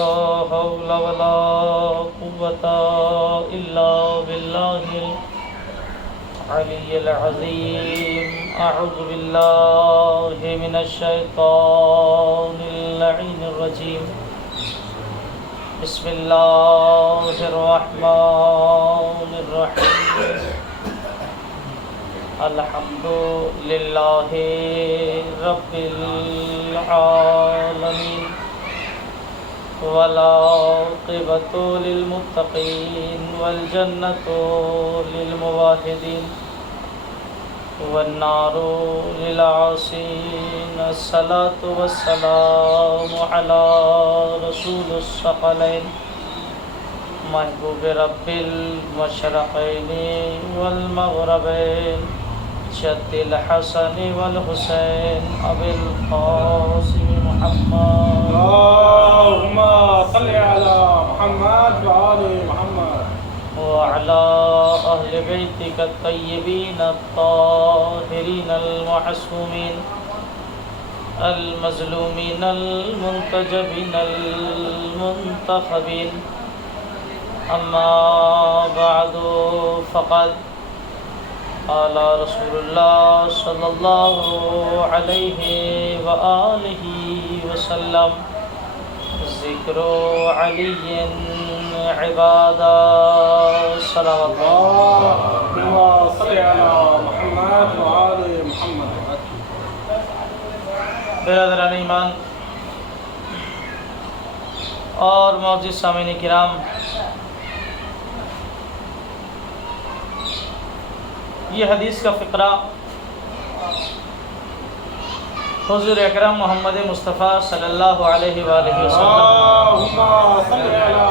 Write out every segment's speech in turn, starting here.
لا حول ولا قوة إلا بالله العلي العظيم. أعوذ بالله من الشيطان اللعين الرجيم. بسم الله الرحمن الرحيم. الحمد لله رب العالمين والعاقبة للمتقين والجنة للموحدين والنار للعاصين. الصلاة والسلام على رسول الثقلين محبوب رب المشرقين والمغربين جد الحسن والحسين أبي القاسم محمد. اللهم صل على محمد وآل محمد وعلى أهل بيتك الطيبين الطاهرين المعصومين المظلومين المنتجبين المنتخبين. أما بعد فقد قال رسول الله صلى الله عليه وآله وسلم: ذكر علي عبادة صلوات. اللهم صل على محمد وآل محمد. برادران ایمان اور معزز سامعین کرام، یہ حدیث کا فقرہ حضور اکرم محمد مصطفیٰ صلی اللہ علیہ وآلہ اللهم صل على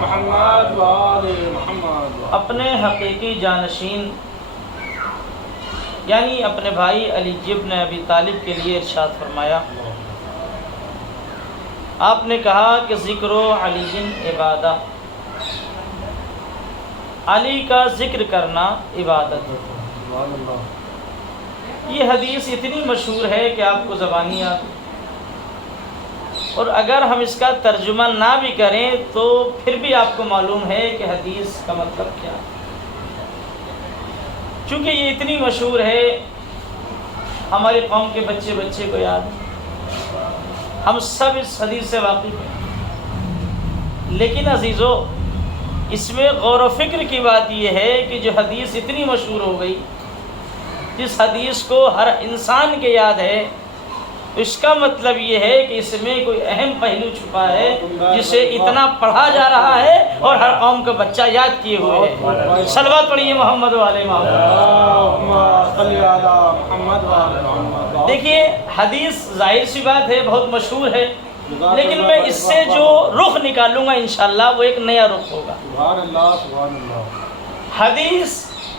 محمد وآل محمد. اپنے حقیقی جانشین یعنی اپنے بھائی علی ابن ابی طالب کے لیے ارشاد فرمایا. آپ نے کہا کہ ذکر علی عبادہ، علی کا ذکر کرنا عبادت ہے. یہ حدیث اتنی مشہور ہے کہ آپ کو زبانی یاد، اور اگر ہم اس کا ترجمہ نہ بھی کریں تو پھر بھی آپ کو معلوم ہے کہ حدیث کا مطلب کیا ہے. چونکہ یہ اتنی مشہور ہے، ہماری قوم کے بچے کو یاد ہے، ہم سب اس حدیث سے واقف ہیں. لیکن عزیزو، اس میں غور و فکر کی بات یہ ہے کہ جو حدیث اتنی مشہور ہو گئی، جس حدیث کو ہر انسان کے یاد ہے، اس کا مطلب یہ ہے کہ اس میں کوئی اہم پہلو چھپا ہے جسے اتنا پڑھا جا رہا ہے اور ہر قوم کا بچہ یاد کیے ہوئے ہے. صلوات پڑھیے محمد والے محمد. اللهم صل على محمد وآل محمد. دیکھیے، حدیث ظاہر سی بات ہے بہت مشہور ہے، لیکن میں اس سے جو رخ نکالوں گا انشاءاللہ وہ ایک نیا رخ ہوگا. سبحان اللہ سبحان اللہ. حدیث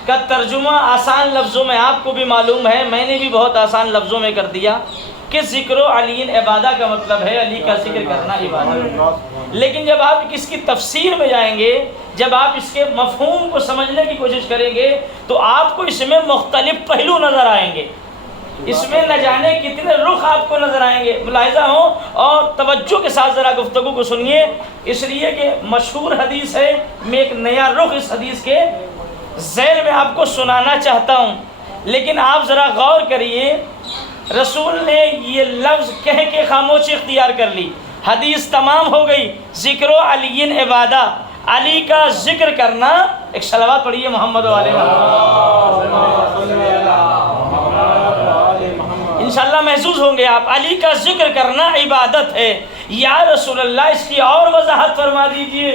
کا ترجمہ آسان لفظوں میں آپ کو بھی معلوم ہے، میں نے بھی بہت آسان لفظوں میں کر دیا کہ ذکر علی عبادہ کا مطلب ہے علی کا ذکر کرنا عبادت. لیکن جب آپ اس کی تفسیر میں جائیں گے، جب آپ اس کے مفہوم کو سمجھنے کی کوشش کریں گے تو آپ کو اس میں مختلف پہلو نظر آئیں گے. اس میں نہ جانے کتنے رخ آپ کو نظر آئیں گے. ملاحظہ ہو اور توجہ کے ساتھ ذرا گفتگو کو سنیے، اس لیے کہ مشہور حدیث ہے. میں ایک نیا رخ اس حدیث کے ذیل میں آپ کو سنانا چاہتا ہوں، لیکن آپ ذرا غور کریے. رسول نے یہ لفظ کہہ کے خاموشی اختیار کر لی، حدیث تمام ہو گئی. ذکر علی عبادہ، علی کا ذکر کرنا. ایک صلوات پڑھیے محمد والے انشاءاللہ محسوس ہوں گے آپ. علی کا ذکر کرنا عبادت ہے. یا رسول اللہ، اس کی اور وضاحت فرما دیجئے.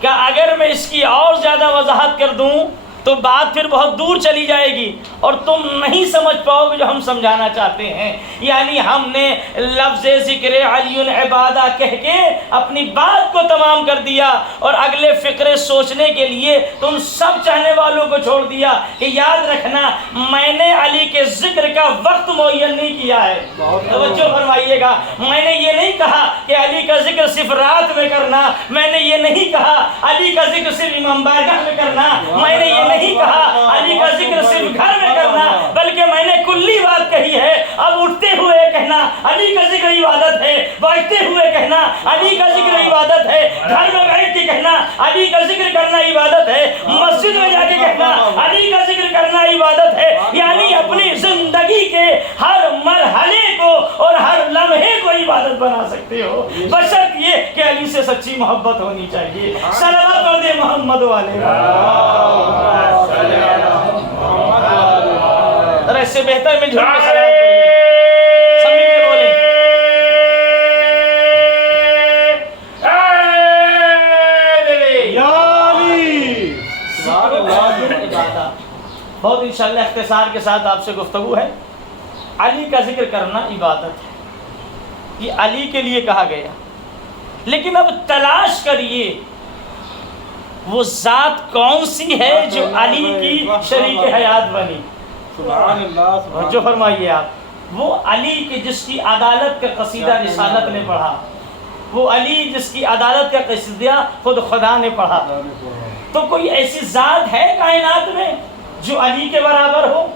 کہ اگر میں اس کی اور زیادہ وضاحت کر دوں تو بات پھر بہت دور چلی جائے گی اور تم نہیں سمجھ پاؤ گے جو ہم سمجھانا چاہتے ہیں. یعنی ہم نے لفظ ذکر علی عبادہ کہہ کے اپنی بات کو تمام کر دیا اور اگلے فقرے سوچنے کے لیے تم سب چاہنے والوں کو چھوڑ دیا کہ یاد رکھنا میں نے علی کے ذکر کا وقت معین نہیں کیا ہے. توجہ فرمائیے گا، میں نے یہ نہیں کہا کہ علی کا ذکر صرف رات میں کرنا، میں نے یہ نہیں کہا علی کا ذکر صرف امام بارگاہ میں کرنا، میں نے یہ نہیں کہا علی کا ذکر صرف گھر میں کرنا، بلکہ میں نے کلی بات کہی ہے. اب اٹھتے ہوئے کہنا علی کا ذکر عبادت ہے، بیٹھتے ہوئے کہنا علی کا ذکر عبادت گھر میں بیٹھ کے کہنا علی کا ذکر کرنا عبادت ہے، مسجد میں جا کے کہنا علی کا ذکر کرنا عبادت ہے، یعنی اپنی زندگی کے ہر مرحلے کو اور ہر لمحے کو عبادت بنا سکتے ہو، بشرط یہ کہ علی سے سچی محبت ہونی چاہیے۔ صلوات پڑھ دے محمد والے، اور اس سے بہتر میں جھوٹ کے صلوات پڑھیے، سب مل کے بولیں۔ بہت انشاءاللہ اختصار کے ساتھ آپ سے گفتگو ہے۔ علی کا ذکر کرنا عبادت ہے، یہ علی کے لیے کہا گیا، لیکن اب تلاش کریے وہ ذات کون سی ہے جو علی کی شریک حیات بنی۔ جو فرمائیے آپ، وہ علی کے جس کی عدالت کا قصیدہ رسالت نے پڑھا، وہ علی جس کی عدالت کا قصیدہ خود خدا نے پڑھا۔ تو کوئی ایسی ذات ہے کائنات میں جو علی کے برابر ہو؟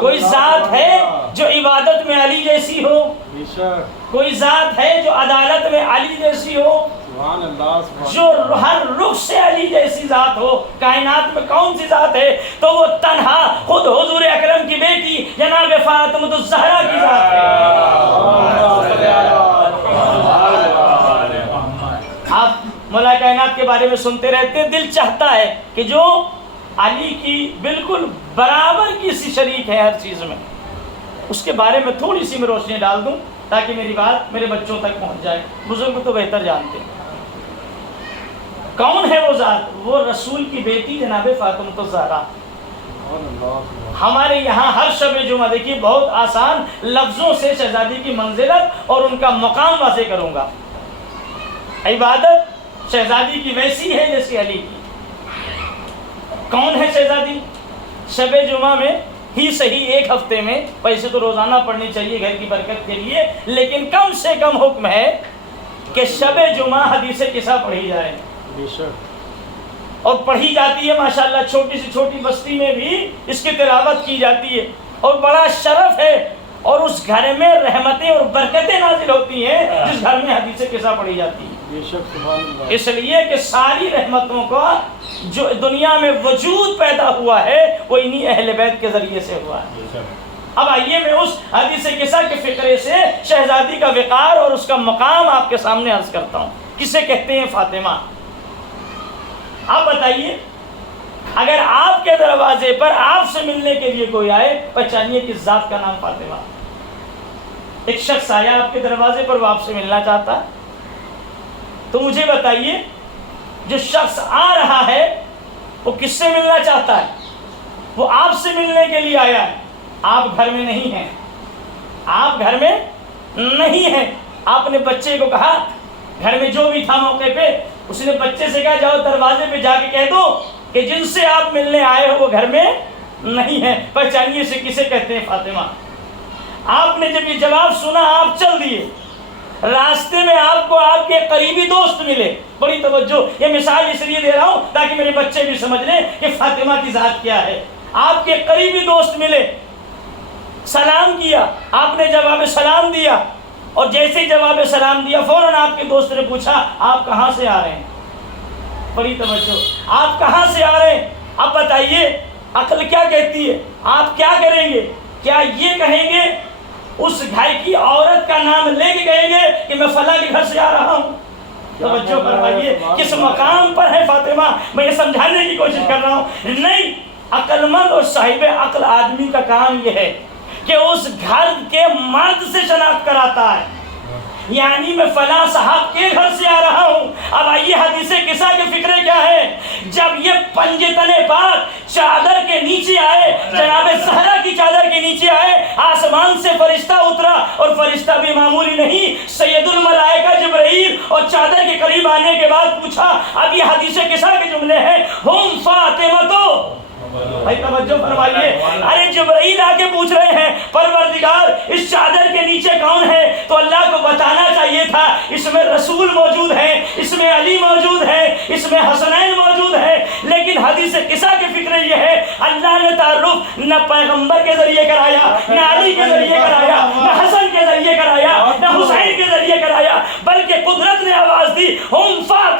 کوئی ذات ہے جو عبادت میں علی جیسی ہو؟ کوئی ذات ہے جو عدالت میں علی جیسی ہو؟ جو ہر رخ سے علی جیسی ذات ہو؟ کائنات میں کون سی ذات ہے؟ تو وہ تنہا خود حضور اکرم کی بیٹی جناب فاطمہ الزہرا کی ذات ہے۔ آپ مولا کائنات کے بارے میں سنتے رہتے ہیں، دل چاہتا ہے کہ جو علی کی بالکل برابر کی سی شریک ہے ہر چیز میں، اس کے بارے میں تھوڑی سی میں روشنی ڈال دوں تاکہ میری بات میرے بچوں تک پہنچ جائے۔ بزرگ تو بہتر جانتے ہیں کون ہے وہ ذات، وہ رسول کی بیٹی جناب فاطمہ الزہرا۔ ہمارے یہاں ہر شب جمعہ دیکھیے بہت آسان لفظوں سے شہزادی کی منزلت اور ان کا مقام واضح کروں گا۔ عبادت شہزادی کی ویسی ہے جیسی علی کی۔ کون ہے شہزادی؟ شب جمعہ میں ہی صحیح ایک ہفتے میں، پیسے تو روزانہ پڑھنی چاہیے گھر کی برکت کے لیے، لیکن کم سے کم حکم ہے کہ شب جمعہ حدیث قصہ پڑھی جائے، اور پڑھی جاتی ہے ماشاءاللہ، چھوٹی سی چھوٹی بستی میں بھی اس کی تلاوت کی جاتی ہے، اور بڑا شرف ہے، اور اس گھر میں رحمتیں اور برکتیں نازل ہوتی ہیں جس گھر میں حدیث قصہ پڑھی جاتی ہے۔ اس لیے کہ ساری رحمتوں کا جو دنیا میں وجود پیدا ہوا ہے وہ انہی اہل بیت کے ذریعے سے ہوا ہے۔ اب آئیے میں اس حدیث قصہ کے فقرے سے شہزادی کا وقار اور اس کا مقام آپ کے سامنے عرض کرتا ہوں۔ کسے کہتے ہیں فاطمہ؟ آپ بتائیے، اگر آپ کے دروازے پر آپ سے ملنے کے لیے کوئی آئے، پہچانیے کس ذات کا نام فاطمہ۔ ایک شخص آیا آپ کے دروازے پر، وہ آپ سے ملنا چاہتا ہے، تو مجھے بتائیے جو شخص آ رہا ہے وہ کس سے ملنا چاہتا ہے؟ وہ آپ سے ملنے کے لیے آیا ہے، آپ گھر میں نہیں ہیں، آپ گھر میں نہیں ہیں، آپ نے بچے کو کہا، گھر میں جو بھی تھا موقع پہ، اس نے بچے سے کہا جاؤ دروازے پہ جا کے کہہ دو کہ جن سے آپ ملنے آئے ہو وہ گھر میں نہیں ہیں۔ پہچانیے سے کسے کہتے ہیں؟ فاطمہ۔ آپ نے جب یہ جواب سنا آپ چل دیے، راستے میں آپ کو آپ کے قریبی دوست ملے، بڑی توجہ، یہ مثال اس لیے دے رہا ہوں تاکہ میرے بچے بھی سمجھ لیں کہ فاطمہ کی ذات کیا ہے۔ آپ کے قریبی دوست ملے، سلام کیا، آپ نے جواب سلام دیا، اور جیسے ہی جواب سلام دیا فوراً آپ کے دوست نے پوچھا آپ کہاں سے آ رہے ہیں؟ بڑی توجہ، آپ کہاں سے آ رہے ہیں؟ اب بتائیے عقل کیا کہتی ہے؟ آپ کیا کریں گے؟ کیا یہ کہیں گے اس گھر کی عورت کا نام لے کے کہیں گے کہ میں فلاں کے گھر سے آ رہا ہوں؟ توجہ فرمائیے کس مقام پر ہے فاطمہ، میں یہ سمجھانے کی کوشش کر رہا ہوں۔ نہیں، عقل مند اور صاحب عقل آدمی کا کام یہ ہے کہ اس گھر کے مرد سے شناخت کراتا ہے، یعنی میں فلاں صاحب کے گھر سے آ رہا ہوں۔ اب آئیے حدیث قصہ کے فکرے کیا ہے؟ جب یہ پنجے تنے پاک چادر کے نیچے آئے، جناب زہرا کی چادر کے نیچے آئے، آسمان سے فرشتہ اترا، اور فرشتہ بھی معمولی نہیں، سید الملائکہ جبرائیل، اور چادر کے قریب آنے کے بعد پوچھا، اب یہ حدیث قصہ کے جملے ہیں، ہم فاطمہ، بھائی توجہ فرمائیے، ارے جبرائیل آ کے پوچھ رہے ہیں پروردگار اس چادر کے نیچے کون ہے؟ تو اللہ کو بتانا چاہیے تھا اس میں رسول موجود ہیں، اس میں علی موجود ہے، اس میں حسنین موجود ہے، لیکن حدیث قصہ کے فکر یہ ہے اللہ نے تعارف نہ پیغمبر کے ذریعے کرایا، نہ علی کے ذریعے کرایا، نہ حسن کے ذریعے کرایا، نہ حسین کے ذریعے کرایا، بلکہ قدرت نے آواز دی ہم فاطمہ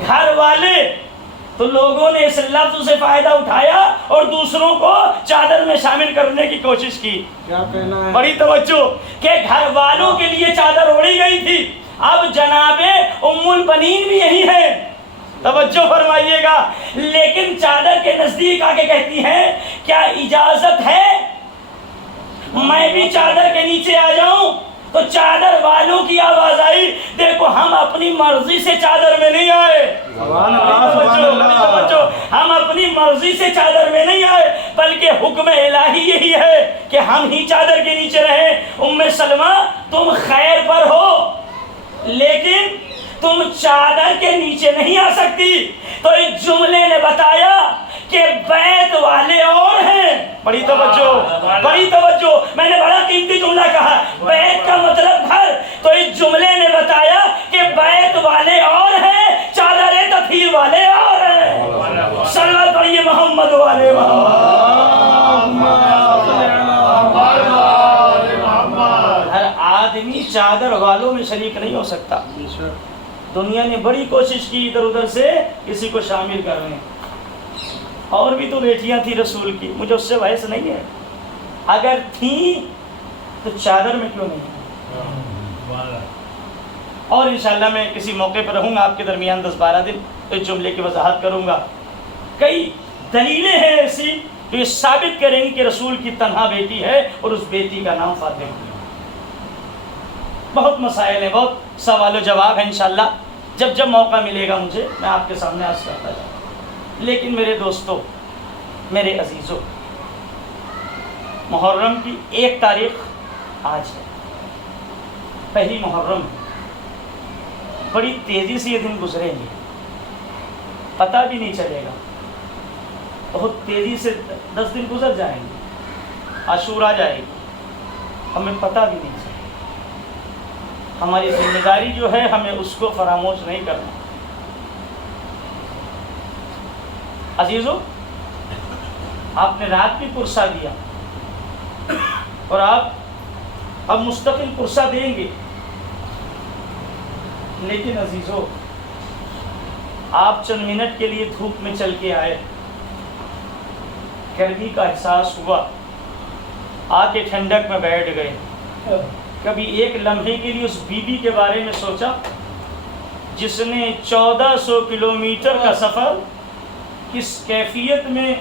گھر والے تو لوگوں نے اس لفظ سے فائدہ اٹھایا اور دوسروں کو چادر میں شامل کرنے کی کوشش کی. کیا کہنا ہے؟ بڑی توجہ کہ گھر والوں کے لیے چادر اوڑھی گئی تھی. اب جناب ام البنین بھی یہی ہے, توجہ فرمائیے گا. لیکن چادر کے نزدیک آ کے کہتی ہیں کیا اجازت ہے میں بھی چادر کے نیچے آ جاؤں؟ تو چادر والوں کی آواز آئی, دیکھو ہم اپنی مرضی سے چادر میں نہیں آئے. ہم اپنی مرضی سے چادر میں نہیں آئے, بلکہ حکم الہی یہی ہے کہ ہم ہی چادر کے نیچے رہیں. ام سلمہ تم خیر پر ہو لیکن تم چادر کے نیچے نہیں آ سکتی. تو اس جملے نے بتایا کہ بیت والے اور ہیں. بڑی توجہ, بڑی توجہ, میں نے بڑا قیمتی جملہ کہا, بیت کا مطلب گھر. تو اس جملے نے بتایا کہ بیت والے اور ہیں, چادر تطہیر والے اور ہیں. صلوات پڑھیے محمد والے محمد. ہر آدمی چادر والوں میں شریک نہیں ہو سکتا. دنیا نے بڑی کوشش کی ادھر ادھر سے کسی کو شامل کرنے. اور بھی تو بیٹیاں تھیں رسول کی, مجھے اس سے بحث نہیں ہے. اگر تھیں تو چادر میں کیوں نہیں؟ اور انشاءاللہ میں کسی موقع پر رہوں گا آپ کے درمیان 10-12 دن, اس جملے کی وضاحت کروں گا. کئی دلیلیں ہیں ایسی جو یہ ثابت کریں گی کہ رسول کی تنہا بیٹی ہے اور اس بیٹی کا نام فاطمہ ہے. بہت مسائل ہیں, بہت سوال و جواب ہیں. انشاءاللہ جب موقع ملے گا مجھے میں آپ کے سامنے عرض کرتا جاؤں. لیکن میرے دوستو, میرے عزیزو, محرم کی 1 تاریخ آج ہے, پہلی محرم ہے. بڑی تیزی سے یہ دن گزریں گے, پتہ بھی نہیں چلے گا. بہت تیزی سے 10 دن گزر جائیں گے, عاشورا جائے گی, ہمیں پتہ بھی نہیں چلے. ہماری ذمہ داری جو ہے ہمیں اس کو فراموش نہیں کرنا. عزیزو, آپ نے رات بھی پرسہ دیا اور آپ اب مستقل پرسہ دیں گے. لیکن عزیزو, آپ چند منٹ کے لیے دھوپ میں چل کے آئے, گرمی کا احساس ہوا, آ کے ٹھنڈک میں بیٹھ گئے. کبھی ایک لمحے کے لیے اس بی بی کے بارے میں سوچا جس نے 1400 کلومیٹر کا سفر کس کیفیت میں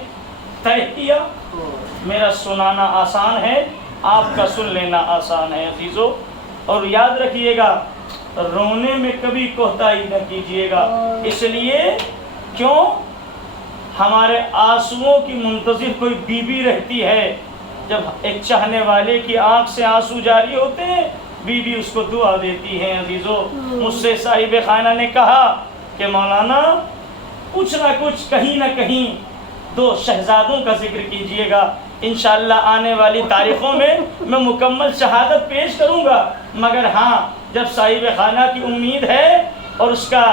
طے کیا؟ میرا سنانا آسان ہے, آپ کا سن لینا آسان ہے عزیزو. اور یاد رکھیے گا, رونے میں کبھی کوتاہی نہ کیجیے گا. اس لیے کیوں ہمارے آنسوؤں کی منتظر کوئی بی بی رہتی ہے. جب ایک چاہنے والے کی آنکھ سے آنسو جاری ہوتے ہیں, بی بی اس کو دعا دیتی ہیں. عزیزو, مجھ سے صاحب خانہ نے کہا کہ مولانا کچھ نہ کچھ کہیں نہ کہیں 2 شہزادوں کا ذکر کیجئے گا. انشاءاللہ آنے والی تاریخوں میں میں مکمل شہادت پیش کروں گا. مگر ہاں, جب صاحب خانہ کی امید ہے اور اس کا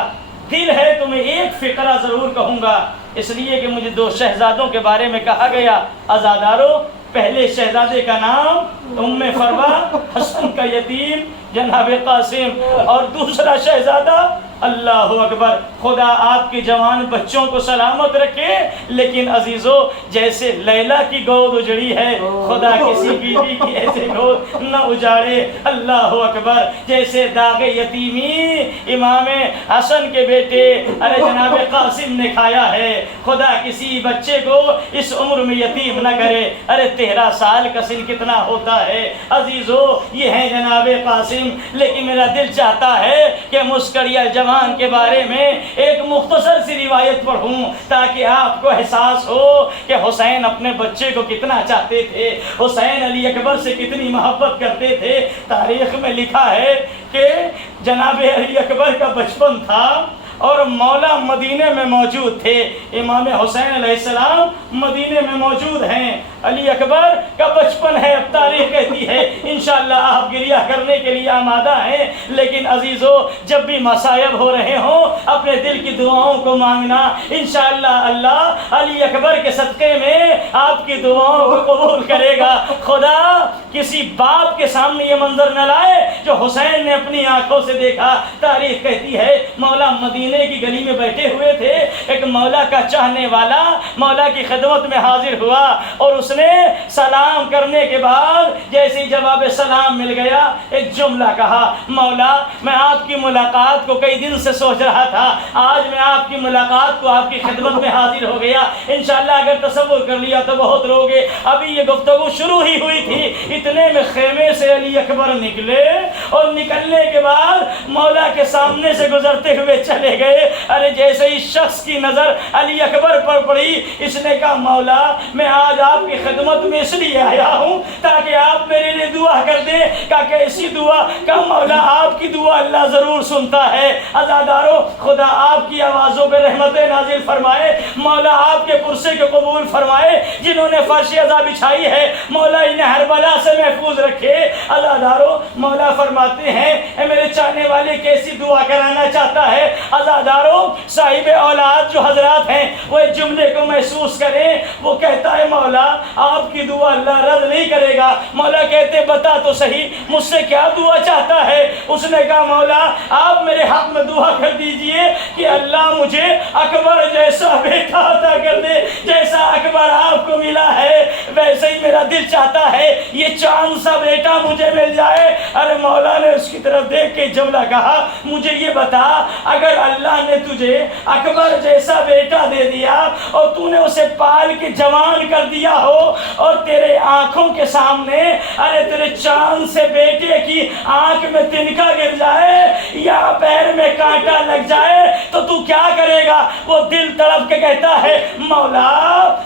دل ہے تو میں ایک فقرہ ضرور کہوں گا, اس لیے کہ مجھے 2 شہزادوں کے بارے میں کہا گیا. عزادارو, پہلے شہزادے کا نام ام فروا, حسن کا یتیم جناب قاسم, اور دوسرا شہزادہ اللہ اکبر, خدا آپ کے جوان بچوں کو سلامت رکھے. لیکن عزیزو, جیسے لیلا کی گود اجڑی ہے, خدا کسی بیوی کی ایسے گود نہ اجاڑے. اللہ اکبر. جیسے داغ یتیمی امام حسن کے بیٹے ارے جناب قاسم نے کھایا ہے, خدا کسی بچے کو اس عمر میں یتیم نہ کرے. ارے 13 سال کا سن کتنا ہوتا ہے عزیزو, یہ ہے جناب قاسم. لیکن میرا دل چاہتا ہے کہ مسکریا جوان کے بارے میں ایک مختصر سی روایت پڑھوں تاکہ آپ کو احساس ہو کہ حسین اپنے بچے کو کتنا چاہتے تھے, حسین علی اکبر سے کتنی محبت کرتے تھے. تاریخ میں لکھا ہے کہ جناب علی اکبر کا بچپن تھا اور مولا مدینے میں موجود تھے. امام حسین علیہ السلام مدینے میں موجود ہیں, علی اکبر کا بچپن ہے. اب تاریخ کہتی ہے انشاءاللہ آپ گریہ کرنے کے لیے آمادہ ہیں. لیکن عزیزو, جب بھی مصائب ہو رہے ہوں اپنے دل کی دعاؤں کو مانگنا, انشاءاللہ اللہ علی اکبر کے صدقے میں آپ کی دعاؤں کو قبول کرے گا. خدا کسی باپ کے سامنے یہ منظر نہ لائے جو حسین نے اپنی آنکھوں سے دیکھا. تاریخ کہتی ہے مولا مدینہ مدینے کی گلی میں بیٹھے ہوئے تھے، ایک مولا کا چاہنے والا مولا کی خدمت میں حاضر ہوا اور اس نے سلام کرنے کے بعد جیسے جواب سلام مل گیا ایک جملہ کہا، مولا میں آپ کی ملاقات کو کئی دن سے سوچ رہا تھا، آج میں آپ کی ملاقات کو آپ کی خدمت میں حاضر ہو گیا، انشاءاللہ اگر تصور کر لیا تو بہت روگے، ابھی یہ گفتگو شروع ہی ہوئی تھی، اتنے میں خیمے سے علی اکبر نکلے اور نکلنے کے بعد مولا کے سامنے سے گزرتے ہوئے چلے گئے۔ ارے جیسے ہی شخص کی نظر علی اکبر پر پڑی، اس نے کہا مولا میں آج آپ کی خدمت میں اس لیے آیا ہوں تاکہ آپ میرے لیے دعا کر دیں۔ کہا کیسی دعا؟ کہا مولا آپ کی دعا اللہ ضرور سنتا ہے، عزادارو خدا آپ کی آوازوں پہ رحمتیں نازل فرمائے، مولا آپ کے پرسے کو قبول فرمائے، جنہوں نے فرش عزا بچھائی ہے مولا انہیں ہر بلا سے محفوظ رکھے۔ عزادارو مولا فرماتے ہیں اے میرے چاہنے والے کیسی دعا کرانا چاہتا ہے؟ عزادارو صاحب اولاد جو حضرات ہیں وہ اس جملے کو محسوس کریں، وہ کہتا ہے مولا آپ کی دعا اللہ رد نہیں کرے گا۔ مولا کہتے بتا تو صحیح مجھ سے کیا دعا چاہتا ہے؟ اس نے کہا مولا آپ میرے حق میں دعا کر دیجئے کہ اللہ مجھے اکبر جیسا بیٹا عطا کر دے، جیسا اکبر آپ کو ملا ہے ویسے ہی میرا دل چاہتا ہے یہ چاند سا بیٹا مجھے مل جائے۔ ارے مولا نے اس کی طرف دیکھ کے جملہ کہا مجھے یہ بتا اگر اللہ نے تجھے اکبر جیسا بیٹا دے دیا اور تو نے اسے پال کے جوان کر دیا ہو اور تیرے آنکھوں کے سامنے ارے تیرے چاند سے بیٹے کی آنکھ میں تنکا گر جائے یا پیر میں کانٹا لگ جائے تو تو کیا کرے گا؟ وہ دل تڑپ کے کہتا ہے مولا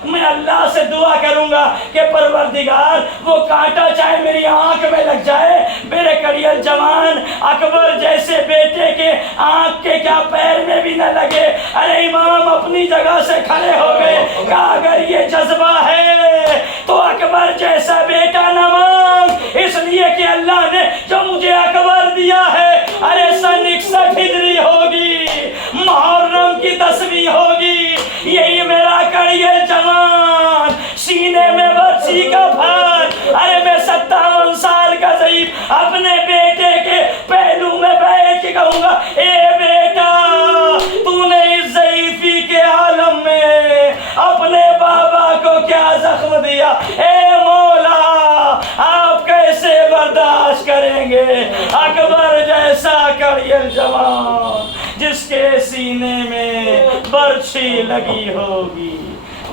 میں اللہ سے دعا کروں گا کہ پروردگار وہ کانٹا چاہے میری آنکھ میں لگ جائے میرے کڑیل جوان اکبر جیسے بیٹے کے آنکھ کے کیا پیر میں بھی نہ لگے۔ ارے امام اپنی جگہ سے کھڑے ہو گئے، کہا اگر یہ جذبہ ہے تو اکبر جیسا بیٹا نہ مانگ، اس لیے کہ اللہ نے جو مجھے اکبر دیا ہے ارے سن 61 ہجری ہوگی، محرم کی 10ویں ہوگی، یہی میرا کڑیل جوان سینے میں برچی کا پھر ارے میں 57 سال کا ضعیف اپنے بیٹے کے پہلو میں بیٹھ کے کہوں گا اے بیٹا تو نے اس ضعیفی کے عالم میں اپنے بابا کو کیا زخم دیا، اے مولا آپ کیسے برداشت کریں گے؟ اکبر جیسا کڑیل جوان جس کے سینے میں برچھی لگی ہوگی،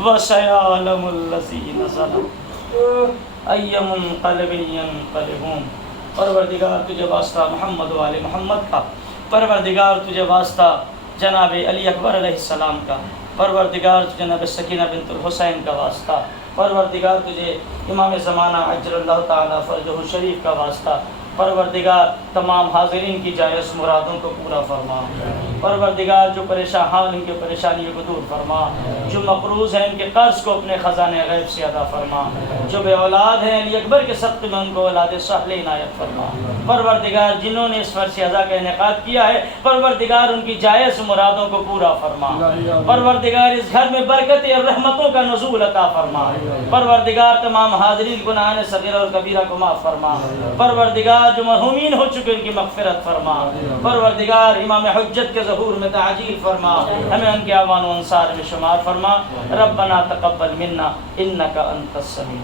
وَسَيَعْلَمُ الَّذِينَ ظَلَمُوا أَيَّ مُنقَلِبٍ يَنقَلِبُونَ۔ پروردگار تجھے واسطہ محمد و آل محمد کا، پروردگار تجھے واسطہ جناب علی اکبر علیہ السلام کا، پروردگار تجھے جناب سکینہ بنت الحسین کا واسطہ، پروردگار تجھے امام زمانہ عجل اللہ تعالیٰ فرجہ الشریف کا واسطہ، پروردگار تمام حاضرین کی جائز مرادوں کو پورا فرما، پروردگار جو پریشان حال ان کے پریشانیوں کو دور فرما، جو مقروض ہیں ان کے قرض کو اپنے خزانے غیب سے ادا فرما، جو بے اولاد ہیں علی اکبر کے صدقے میں ان کو اولاد صالح عنایت فرما، پروردگار جنہوں نے اس فرش ادا کا انعقاد کیا ہے پروردگار ان کی جائز مرادوں کو پورا فرما، پروردگار اس گھر میں برکت اور رحمتوں کا نزول عطا فرما، پروردگار تمام حاضرین گناہان صغیرہ اور کبیرہ کو معاف فرما، پروردگار جو مرحومین ہو چکے ان کی مغفرت فرما، پروردگار امام حجت کے ظہور میں تعجیل فرما، ہمیں ان کے اعوان و انصار میں شمار فرما، ربنا تقبل منا انک انت السمیع۔